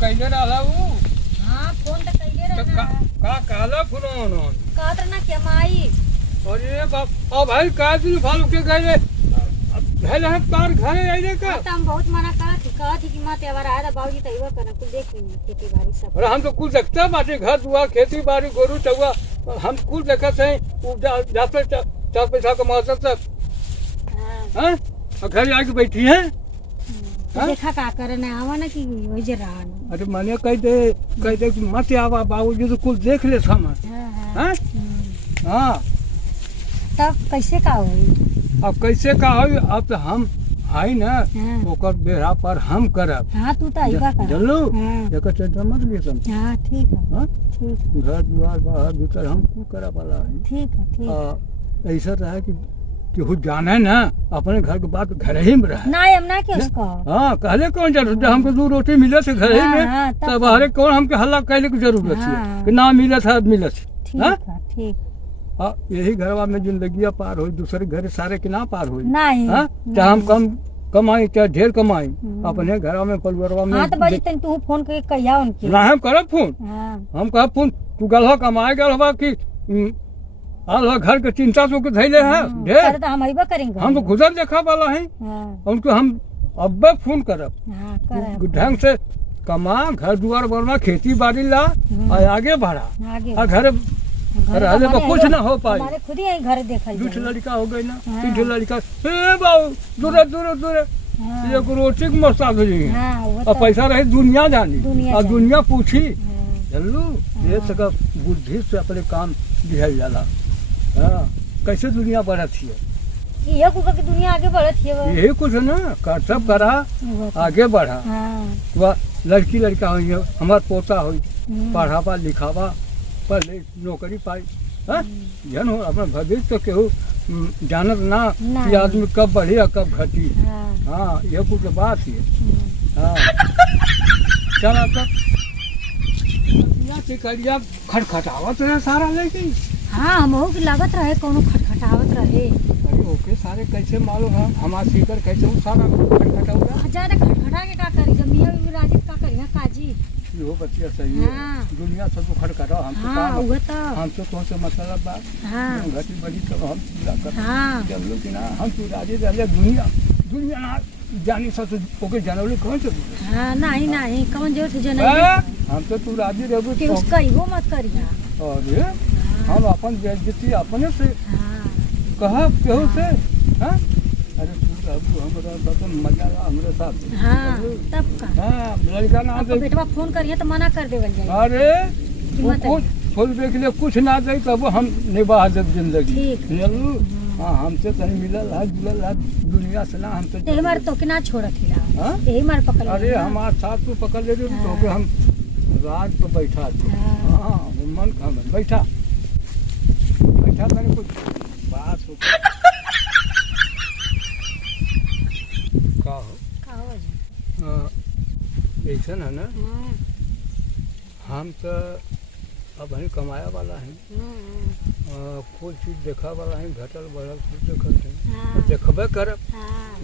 कइले रहला उ। हां फोन त कइले रहना। का कहला फोन कहत ना के माई। अरे बाप अब भाई का दिन फालू के गए भेल है तार घरे आइले का। त हम बहुत मना करत कहत कि मत एबार आदा बाबूजी त इबो करना कुल देख ली खेती बाड़ी सब। अरे हम तो कुल देखते बाटे घर दुआ खेती बाड़ी गोरू चौवा हम कुल देखत है जाते 4 पैसा कमाते तक। हां और घर आके बैठी है देखा का करे ना आवा ना कि वही जे रहन। अरे माने कह दे कि मत आवा बाबूजी तो कुल देख ले सामान। हां हां तब कैसे का होई। अब कैसे का होई अब तो हम आई ना ओकर बेरा पर हम करब। हां तू त आइबा कर चलो एकर चिंता मत लिए तुम। हां ठीक है। हां ठीक घर द्वार बाहर भीतर हम कुल करब वाला है। ठीक है ठीक। ऐसा रहा कि केहू जाने ना अपने घर के बात घर ही में रहे ना हम ना के उसको। हाँ कहले कौन जरूरत है हमको 2 रोटी मिले थे घर ही में तब बाहर कौन हमके हल्ला कहले की जरूरत है कि ना मिले था मिले ठीक है ठीक। हाँ यही घरवा में जिंदगी पार हो दूसरे घर सारे के ना पार हो नहीं चाहे हम कम कमाई चाहे ढेर कमाई अपने घर में परिवार में। हाँ तो बजी तू फोन करके कहिया उनके ना हम करब फोन। हम कहब फोन तू गलवा कमाए गलवा की आल घर के चिंता तो धैले है ढेर तो हम अइबा करेंगे। हम तो गुजर देखा वाला है उनको हम अब फोन करब ढंग से कमा घर दुआर बनवा खेती बाड़ी ला और आगे बढ़ा और घर रहने पर कुछ ना हो पाए। हमारे खुद ही घर देखल 2 लड़का हो गई ना 3 लड़का हे बाबू दूर दूर दूर एक रोटी के मसाल हो जाएंगे और पैसा रहे दुनिया जानी और दुनिया पूछी चलू ये सका बुद्धि से अपने काम दिहल जाला। हाँ कैसे दुनिया बढ़त है ये कुछ की दुनिया आगे बढ़त है यही कुछ ना कर्तव्य करा आगे बढ़ा। वह लड़की लड़का हो हमार पोता हो पढ़ावा लिखावा पढ़े नौकरी पाई जन हो अपना भविष्य तो केहू जानत ना कि आदमी कब बढ़ी और कब घटी। हाँ ये कुछ बात है। हाँ चला तब करिया खटखटावत रहे सारा लेकिन। हाँ हमहू की लागत रहे कोनो खटखटावत रहे। अरे ओके सारे कैसे मालूम है हमार सीकर कैसे वो सारा खटखटावत ज्यादा खटखटा के का करी जब मियां भी राजी का करी है काजी यो बच्चा सही है दुनिया सब तो खटखटा हम तो हम तो कौन से मतलब बा घटी बड़ी सब हम पूरा कर चलो कि ना हम तो राजी रहे दुनिया ना जानी सब ओके जानवली कौन से। हां नहीं कौन जो से जाने हम तो तू राजी रहबू कि उसका वो मत करिया। अरे हम अपन बेइज्जती अपने से कहा केहू से। हां अरे तू रहबू हमरा बतन मजा हमरे साथ। हां तब का हां लड़का ना दे बेटवा फोन करिए तो मना कर देवल जाए। अरे कुछ फूल देख ले कुछ ना दे तब हम निभा दे जिंदगी चलू। हाँ हमसे तनी मिलल है जुलल है दुनिया से ना हम तो यही मार तो के ना छोड़त हिला यही मार पकड़। अरे हमार साथ तो पकड़ ले तो के हम रात पे बैठा थे। हाँ मन खाम बैठा मैंने कुछ बात हो का हो ऐसा है ना हम तो अब हम कमाया वाला है कुछ चीज देखा वाला है घटल बढ़ल कुछ देखते हैं देखबे करब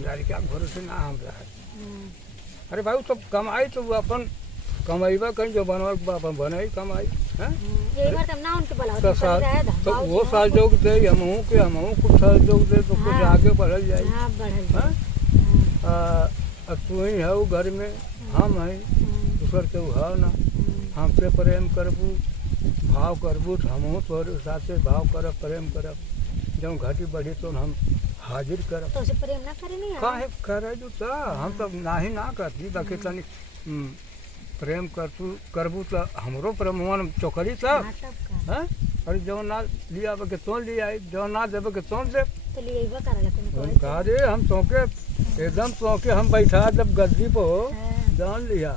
लड़का भरोसे ना हम रह। अरे भाई तो कमाई तो अपन कमाईबा कहीं जो बनवा बनाई कमाई तो वो सहयोग दे हमहू कुछ सहयोग दे तो कुछ आगे बढ़ल जाए। तू ही है घर में हम है दूसर के है ना हमसे प्रेम करबू भाव करबू तो हमहू तोहरे साथे भाव करब प्रेम करब जब घटी बढ़ी तो हम हाजिर करब। तो से प्रेम ना करे नहीं काहे करे जो ता हम तो नाही ना करती बाकी तनी प्रेम करबू तो हमरो प्रेमवन चोकरी ता। हां अरे जो ना लिया के तो लिया जो ना देबे के तो दे तो लिएबा करला कोनो कह रे हम तोके एकदम तोके हम बैठा जब गद्दी पे जान लिया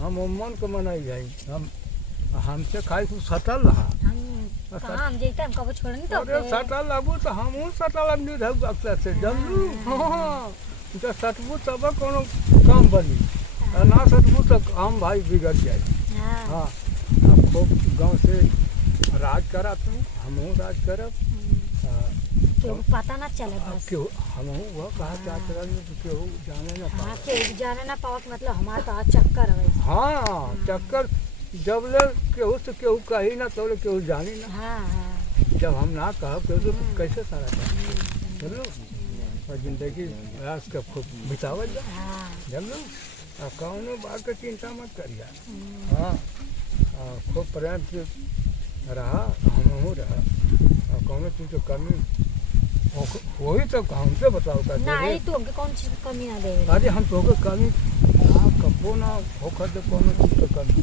हम मन को मनाई जाई हम हमसे खाई तू सटल रहा हम जेते हम कबो छोड़नी तो अरे सटल लगू तो हमहू सटल नहीं रहू अक्सर से जल्लू। हां तो सटबू तब कोनो काम बनी ना सटबू तो हम भाई बिगड़ जाए। हाँ अब खूब गांव से राज करा तू हमहू राज करब केहू पता ना चले बस क्यों हम वो कहा क्या चल क्यों जाने ना हाँ पाओ। केहू जाने ना पाओ कि मतलब हमारा तो आज चक्कर है वैसे। हाँ चक्कर जब ले केहू से केहू कही ना तब ले केहू जानी ना। हाँ हाँ जब हम ना कहो केहू तो कैसे सारा चलो और जिंदगी रास के खूब बितावल जा हाँ चलो और कौनो बात की चिंता मत करिए। हाँ खूब प्रेम से रहा हम रहा और कौनो चीज़ तो कमी वही तो हमसे बताओ कर नहीं तो हमके कौन चीज की कमी ना देवे। अरे हम तो कमी ना कबो ना होकर दे कोनो चीज़ तो कमी।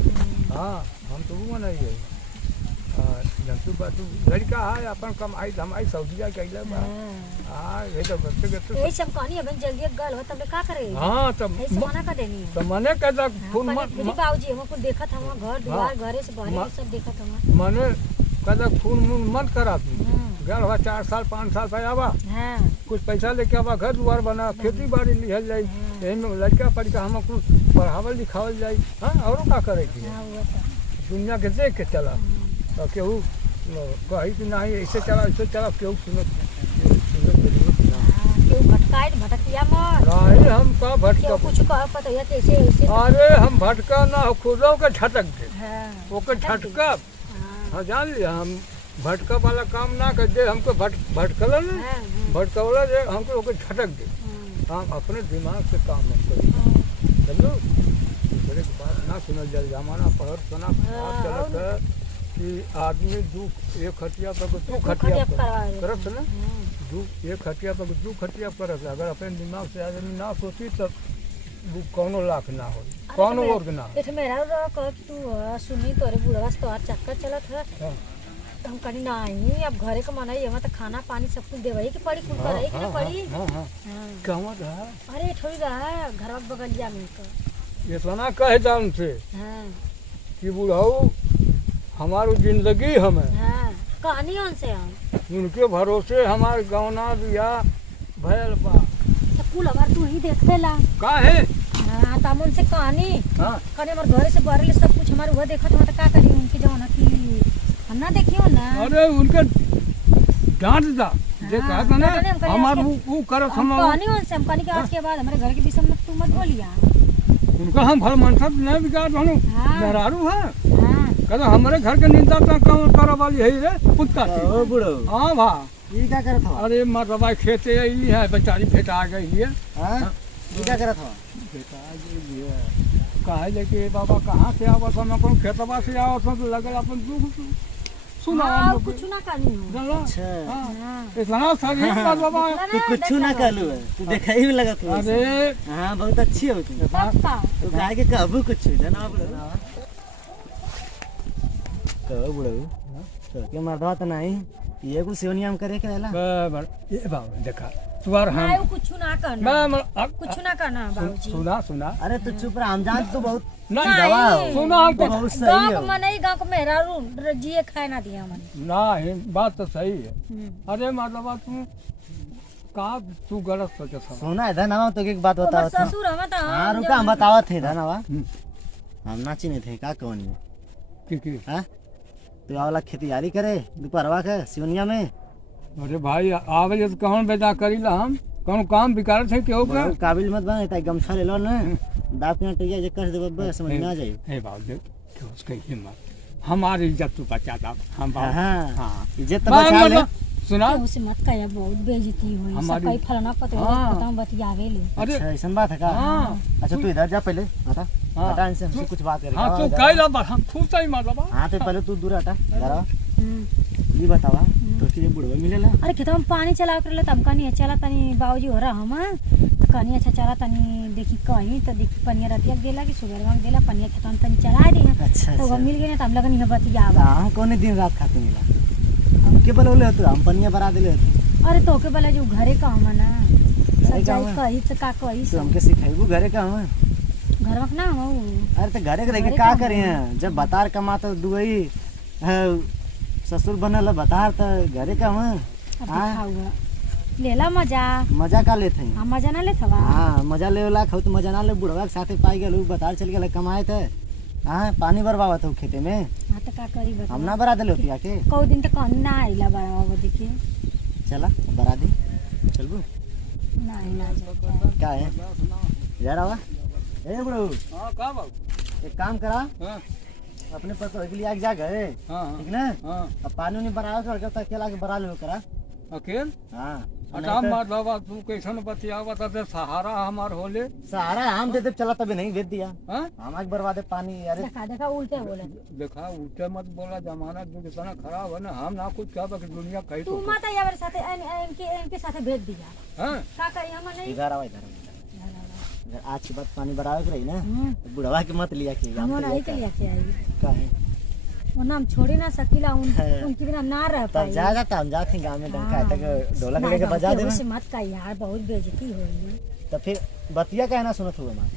हाँ हम तो वो नहीं है जंतु बातु लड़का है अपन कमाई धमाई सऊदिया कैला बा। हाँ ये तो बच्चे के यही सब कहानी अब जल्दी गल हो तब का करे। हाँ तब यही सब मना कर देनी है। तो मने कहता फोन मेरी बाबूजी हम कुछ देखत हम घर द्वार घरे से बाहर सब देखत हम। मने कहता फोन मत करा तू गल हुआ 4 साल 5 साल पे आवा हाँ कुछ पैसा लेके आवा घर द्वार बना खेती बाड़ी लिहल जाई यही में लड़का पढ़ हम कुछ पढ़ावल लिखावल जाई। हाँ और का करे की हाँ वो तो दुनिया के देख के चला और केहू कही कि नहीं ऐसे चला केहू सुनो केहू भटकाए भटकिया मत नहीं हम का केहू भटका कुछ कह पता है कैसे ऐसे। अरे हम भटका ना हो खुदों के झटक दे हाँ ओके झटका हाँ हाँ जान लिया हम भटका वाला काम ना कर दे हमको भटकल ना हाँ भटकवला दे हमको ओके झटक दे। हम अपने दिमाग से काम हम करें समझो दूसरे की बात ना सुनल जाए जमाना पहर सुना आप चलत है कि आदमी एक खटिया पर दू खटिया पर करत ना एक खटिया पर दू खटिया करत अगर अपने दिमाग से आदमी ना सोची तब वो कौनो लाख ना हो कौनो वर्ग ना हो। इठ मेरा रो कह कि तू सुनी तोरे बुढ़वा से तो चक्कर चलत है हाँ, हम कहीं नहीं अब घरे का मनाई है तो खाना पानी सब कुछ देवई के पड़ी कुल करई के ना पड़ी। हाँ हाँ हाँ कहवा रहा अरे थोड़ी रहा घर बगलिया में का ये सुना कहे जान से हाँ कि बुढ़ाऊ हमारी जिंदगी हमें हाँ कहानी उनसे हम उनके भरोसे हमारे गौना बिया भयल बा तो कुल अगर तू ही देख लेला का है। हाँ तब उनसे कहानी हाँ कने हमारे घरे से बरले सब कुछ हमारे हुआ देखत हो तो का करी उनकी जवाना की हम ना देखियो ना। अरे उनके डांट दा देखा था ना डांटने हम कहीं हमार आज वो करत हम हम कहानी उनसे हम कहानी के आज के बाद हमारे घर के विषय में तू मत बोलिया। उनका हम भल मनसत नहीं बिगाड़ रहनु हाँ। मेहरारू है हाँ कहते हमारे घर के निंदा तो कौन करे वाली है रे कुत्ता की। ओ बुढ़ो हाँ भा ये क्या करत हो? अरे मरदबा खेते ही है बेचारी फेटा गई है हाँ ये क्या करत हो? फेटा गई है कहा लेके बाबा कहाँ से आवत हम अपन खेतबा से आवत हम तो लगल अपन दुख सुना हम हाँ लोग कुछ ना कहानी हो। जानला अच्छा हाँ हाँ इतना सारी बात बाबा तू कुछ ना कहलू है तू देखा ही लगत हो। अरे हाँ बहुत अच्छी हो तू तब का तू काहे के कहबू कुछ जाना बुढ़ो कहो बुढ़ो तो के मर्दवा तो नहीं ये कुछ सेवनिया हम करे के रहला बराबर ये बाबा देखा तुआर नहीं हम वो कुछ ना करना कुछ ना करना बाबूजी। सुना सुना अरे तू चुप रह हम जान तू बहुत नहीं दवा हो सुना हमको बहुत सही गाँव हो को मनाई गाँव को मेहरा जिए खाए ना दिया हमने। नहीं बात तो सही है। अरे मतलब तू कहा तू गलत सोचे सब सुना है धनवा तो एक बात हमार बताओ था। ससुर हम तो हाँ रुका हम बतावत थे धनवा हम्म। हम नाची नहीं थे का कौन है की हाँ तू आवला खेतीबाड़ी करे दोपहरवा के सिवनिया में अरे भाई आवे तो कौन बेजा करीला हम कौन काम बिकार थे क्यों का बहुत काबिल मत बने ताई गमछा ले लो ना दाप के टैया जे कर दे बस समझ में आ जाए हे बाबू देख क्यों उसके हिम्मत हमारी इज्जत तू बचा दा हम बाबू हाँ हाँ इज्जत तो बचा ले सुना उसे मत कहिया बहुत बेइज्जती हुई हमारी- सब कई फलना पता हाँ। पता बतियावे ले। अरे अच्छा ऐसा बात है का हाँ। अच्छा तू इधर जा पहले हटा हाँ। हटा इनसे हमसे कुछ बात करें हाँ तू कह ला बात हम खूब सही मतलब हाँ तो पहले तू दूर हटा जरा हम्म। ये बतावा तो कि बुढ़वा मिलेला अरे खेतवा में पानी चला कर ले तब कनी चला तनी बाबूजी हो रहा हम तो कनी अच्छा चला तनी देखी कहीं तो देखी पनिया रतिया देला कि सुगरवा देला पनिया खेतवा में तनी चला दी अच्छा तो वो अच्छा मिल गए ना तो हम लगन यहाँ बतियावा। हाँ कौन दिन रात खाते मिला हमके बोले हो तो हम पनिया बरा दिले हो अरे तोके बोला जो घरे का हम ना घरे का सजाई हम? कही तो का कही तो हमके सिखाइबू घरे का हम घरवा के ना हम अरे तो घरे के रह के घरे का का करें जब बतार कमा तो दुई ससुर बनल है बतार तो घरे का हम अब हाँ। दिखाऊगा लेला मजा मजा का लेते हैं हम मजा ना लेत हवा। हाँ मजा ले वाला खाऊ तो मजा ना ले बुढ़वा के साथे पाई गेल बतार चल गेल कमाए थे हाँ पानी बरबावत हो खेते में हाँ तो का करी बता हम ना बरा दिले होती आके कौ दिन तो कहीं ना आइला बड़ा देखिए चला बरा दी चलबू नहीं ना जाता क्या है जा रहा ए बड़ू हाँ का बाबू एक काम करा हाँ अपने पतो के लिए आग जा गए हाँ ठीक ना हाँ अब पानी नहीं बराबर कर करता अकेला के बरा लो करा अकेल हाँ अच्छा मतलब तू कैसन बतिया बता दे सहारा हमार होले सहारा हम दे चला तभी नहीं भेज दिया हाँ हम आग बर्बादे पानी अरे देखा देखा उल्टे बोले देखा उल्टे मत बोला जमाना जो कितना खराब है ना हम ना कुछ क्या बाकी दुनिया कही तू तो माता यावर साथे इनके साथे भेज दिया हाँ का करी हम नहीं इधर आवा इधर आज की बात पानी बराबर रही ना तो बुढ़वा के मत लिया के हम नहीं के लिए के आई का है वो नाम छोड़ी ना सकीला उनके बिना ना रह तब पाई जा जाता हम जाते गांव में डंका है तक ढोलक लेके बजा दे से मत का यार बहुत बेइज्जती होई तो फिर बतिया कहना सुनत हुए मां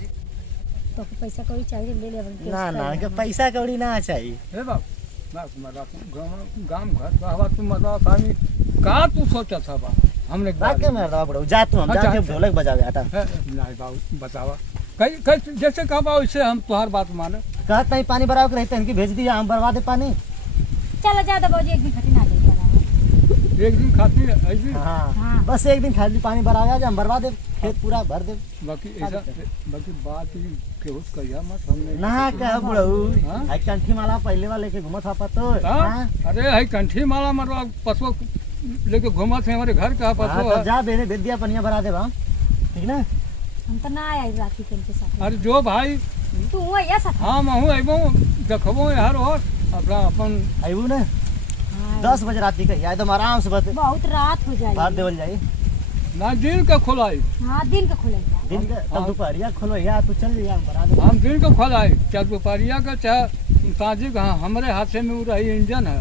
तो पैसा कौड़ी चाहिए ले ले अपन ना ना के पैसा कौड़ी ना चाहिए हे बाबू ना मजा गांव घर कहवा तू मजा पानी का तू सोचा था बा हमने बात के मार दवा पड़ो जा तू हम अच्छा, जाके ढोलक बजावे हटा नहीं बाबू बतावा कई कई जैसे कहा बाबू इससे हम तुम्हार बात माने कहत नहीं पानी बराबर के रहते इनकी भेज दिया हम बर्बादे पानी चलो ज्यादा बाबूजी एक दिन खटी ना दे चला एक दिन खाती ऐसी हां हाँ। बस एक दिन खाली पानी बराबर आ जा हम बर्बादे खेत पूरा भर दे बाकी ऐसा बाकी बात ही केहू कहिया मत हमने ना कह बुढ़ऊ हाँ? आई कंठी माला पहले वाले के घुमत था पतो हाँ? हां अरे है कंठी माला मतलब पशु लेके घुमा थे हमारे घर का पशु तो है जा बेने भेज दिया पनिया भरा दे बा ठीक ना हम तो ना आई राती के इनके साथ अरे जो भाई तू हुआ या साथ हाँ महू अबो देखबो यार और अपना अपन आईबू ना 10 बजे राती का याद हम आराम से बस बहुत रात हो जाएगी भर देवल जाई ना दिन का खोलाई हाँ दिन का खुलेगा दिन का तब दोपहरिया खोलो या तू चल जा हम बरा दे हम दिन का खोलाई चाहे दोपहरिया का चाहे ताजी का हमारे हाथ में वो रही इंजन है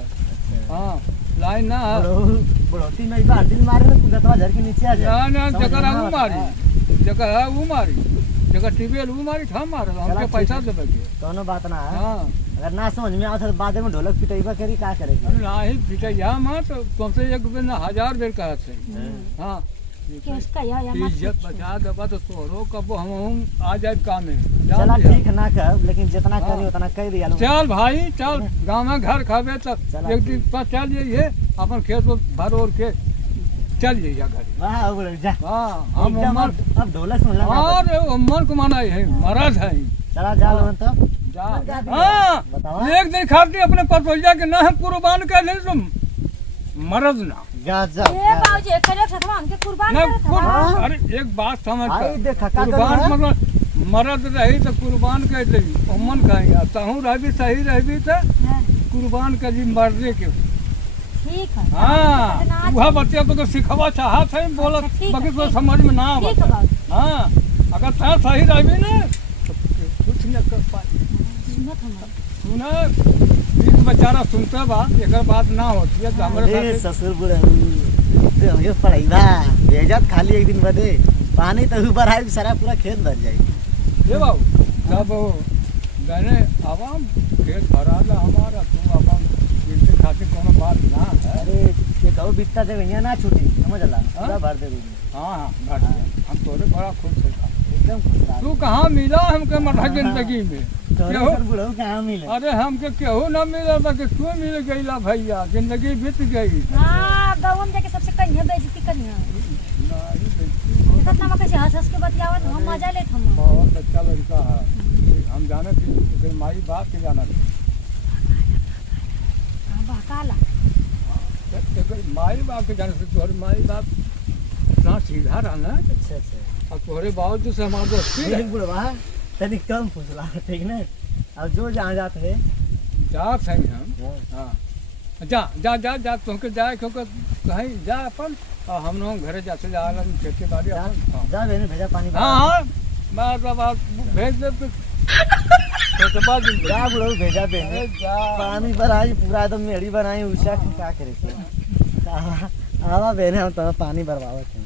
हाँ लाइन ना है बुढ़ोती में बार दिन मारे ना कुदतवा झर के नीचे आ जा ना जगह है वो मारी जगह है वो मारी जगह टीवीएल वो मारी हम मारे हमके पैसा देवे के दोनों बात ना है हाँ अगर ना समझ में आवत तो बाद में ढोलक पिटैबा करी का करेगी अरे ना ही पिटैया मत तुमसे एक बेर ना 1000 बेर कहा थे हाँ कि उसका या मत इज्जत पूछो। बचा देबा तो तोरो कबो हम आ जाए काम में चला ठीक ना कर लेकिन जितना करी उतना कह दिया लो चल भाई चल गाँव में घर खावे तब चला एक दिन पर चल जाइए अपन खेत को भर ओर के चल जाइए घर वाह बोल जा हाँ हम एकदम उमर अब ढोलक सुन लगा और उमर को मनाई है मरद है चला जा लो तब जा बतावा। हाँ एक दिन खाती अपने पतोलिया के ना है कुर्बान कर ले तुम मरद ना गजब ए बाबूजी एक खड़े साथ हमके कुर्बान ना करत कुर हवा अरे एक बात समझ आई कर देखा का कुर्बान कर मतलब मरद रही तो कुर्बान कर ली उमन कहेंगे तहू रहबी सही रहबी तो हाँ, कुर्बान कर दी मरने के ठीक है हाँ वह बच्चे तो सिखवा चाहत है बोलत अच्छा, ठीक है, बाकी तो ठीक। समझ में ना ठीक है आवत बाबूजी हाँ अगर था सही रहबी ना तो कुछ न कर पाई सुनत हम सुना एक बेचारा सुनते बा एक बात ना होती है तो हमारे ए साथ ससुर बुढ़ऊ ते हमके पढ़ाईबा भेजत खाली एक दिन बदे पानी तो ऊपर आई सारा पूरा खेत भर जाई ये बाबू जब गने आवाम खेत भरा ला हमारा तुम अपन गिनती खातिर कोनो बात ना है अरे ये कहो बित्ता जगह यहाँ ना छूटी समझ ला पूरा भर दे दूंगी हाँ हाँ भर दिया। हम तोरे बड़ा खुश है एकदम खुश रहा तू कहाँ मिला हमके मठा जिंदगी में तोरे केहू सर बुढ़ऊ कहाँ मिले अरे हमके केहू ना मिला था कि तू मिल गईला भैया जिंदगी बीत गई हाँ गाँव में जाके सबसे कन्या बेइज्जती कन्या नहीं बेटी, कितना में कैसे हंस हंस के बतियावत हम मजा लेत हम बहुत अच्छा लड़का है हम जाने थे फिर माई बाप के जाना थे हाँ बहकाला माई बाप के जाने से तुम्हारे माई बाप इतना सीधा रहना अच्छा अच्छा और तुम्हारे बावजूद से हमारे दोस्ती ठीक बुढ़वा तनी कम फुसला ठीक ना अब जो जहाँ जाते है जात हैं हम हाँ जा जा जा जा तुमके जाए क्योंकि कहीं जा अपन और हम लोग घरे जाते जा खेती बाड़ी जा अपन हाँ। जा बहने भेजा पानी हाँ हाँ मैं आप भेज दे तो बाद में जा बुढ़ऊ भेजा बहने अरे जा पानी भराई पूरा एकदम मेड़ी बनाई उषा क्या करे आवा बहने हम तो पानी भरवावत हैं